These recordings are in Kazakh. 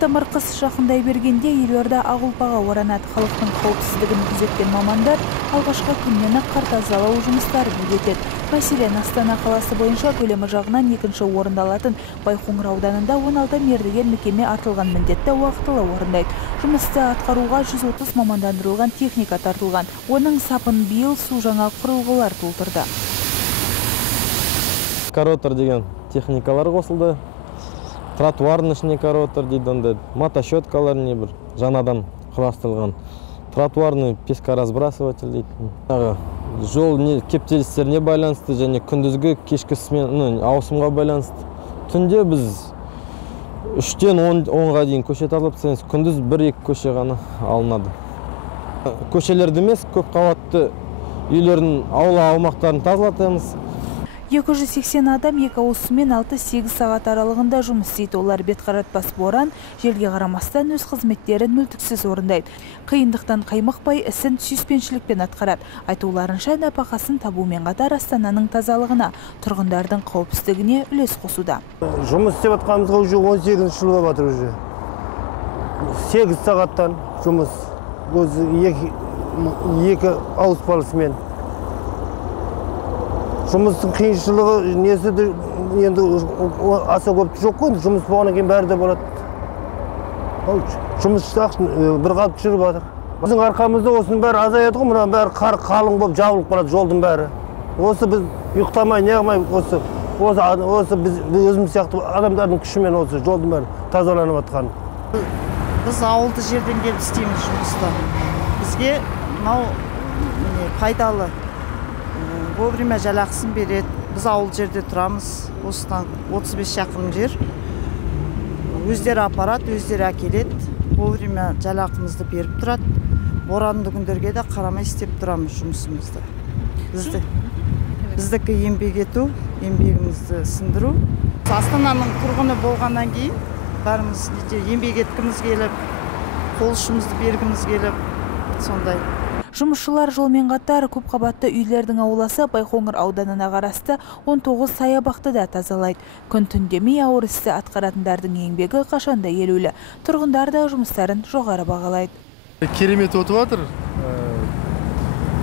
Қытымыр қыс жақындай бергенде елорда ақ-ұлпаға оранады. Халықтың қауіпсіздігін күзеткен мамандар алғашқы күннен-ақ қар тазалау жұмыстарын үйретеді. Мәселен, Астана қаласы бойынша көлемі жағынан екінші орында алатын Байқоңыр ауданында 16 мердігер мекеме артылған міндетті уақытылы орындайды. Жұмысты атқаруға 130 мамандандырылған техника тартылған. Оның сапын биыл су жаңа құрылғылар толтырды. Корротор деген техникалар қосылды. Тротуардың ішіне корротор дейді, мотощеткалар бір жаңадан құрастырылған. Тротуарный пескоразбрасыватель дейді. Жол кептелістеріне байланысты және күндізгі кешкі ауысымға байланысты. Түнде біз 3-тен 10-ға дейін көше тазалап тастаймыз. Күндіз 1-2 көше ғана алынады. Көшелерді емес, көп қабатты үйлердің аула аумақтарын тазалатамыз. 280 адам 2 ауысыммен 6-8 сағат аралығында жұмыс істейді. Олар бетқаратпас боран, желге қарамастан өз қызметтерін мүлтіксіз орындайды. Қиындықтан қаймықпай, ісін сүйіспеншілікпен атқарады. Айтуларынша, нәпақасын табумен қатар Астананың тазалығына, тұрғындардың қауіпсіздігіне үлес қосуда. Жұмыс істеп атқанымызға уже 18 жыл болып жатыр уже. 8 сағаттан жұмыс, екі ауыспалысымен. Жұмыстың қиыншылығы несі енді аса көп жоқ қой, жұмыс болғаннан кейін бәрі де болады. Жұмыс бір қалып жүріп жатыр. Біздің арқамызда осының бәрі азаяды ғой, мұнан бәрі қар қалың болып жабылып барады жолдың бәрі. Осы біз ұйықтамай, не қылмай, осы біз өзіміз сияқты адамдардың күшімен осы жолдың бәрі тазаланып жатқан. Біз ауылды жерден келіп істейміз жұмысты. Бізге мынау пайдалы. Вовремя жалақысын береді. Біз ауыл жерде тұрамыз. Осыдан 35 шақырым жер. Өздері апарады, өздері әкеледі. Вовремя жалақымызды беріп тұрады. Боранды күндерге де қарамай істеп тұрамыз жұмысымызды. Біздікі еңбек ету, еңбегімізді сындыру. Астананың тұрғыны болғаннан кейін бәріміз еңбек еткіміз келіп, қол ұшымызды бергіміз келіп, сондай. Жұмысшылар жолмен қатар көп қабатты үйлердің ауласы Байқоңыр ауданына қарасты 19 саябақты да тазалайды. Күн түндемей ауыр істі атқаратындардың еңбегі қашанда елеулі. Тұрғындар да жұмыстарын жоғары бағалайды. Керемет өтіп жатыр.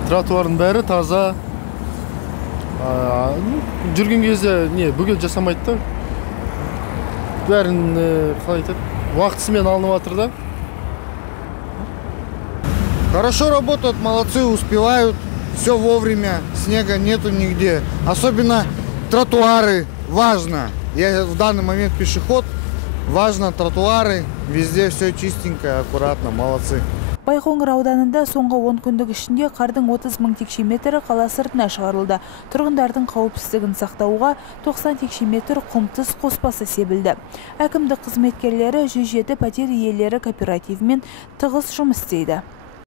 Тротуардың бәрі таза. Жүрген кезде бөгет жасамайды да. Бәрін қалай айтады, уақытысымен алынып жатыр да. Хорошо работают, молодцы, успевают, все вовремя, снега нету нигде. Особенно тротуары, важно. Я в данный момент пешеход, важно тротуары, везде все чистенько, аккуратно, молодцы. Байқоңыр ауданында соңғы 10 күндік ішінде қардың 30 мың текше метрі қала сыртына шығарылды. Тұрғындардың қауіпсіздігін сақтауға 90 текше метр құм-тұз қоспасы себілді. Әкімдік қызметкерлері 107 пәтер иелері кооперативімен тығыз жұмыс істейді.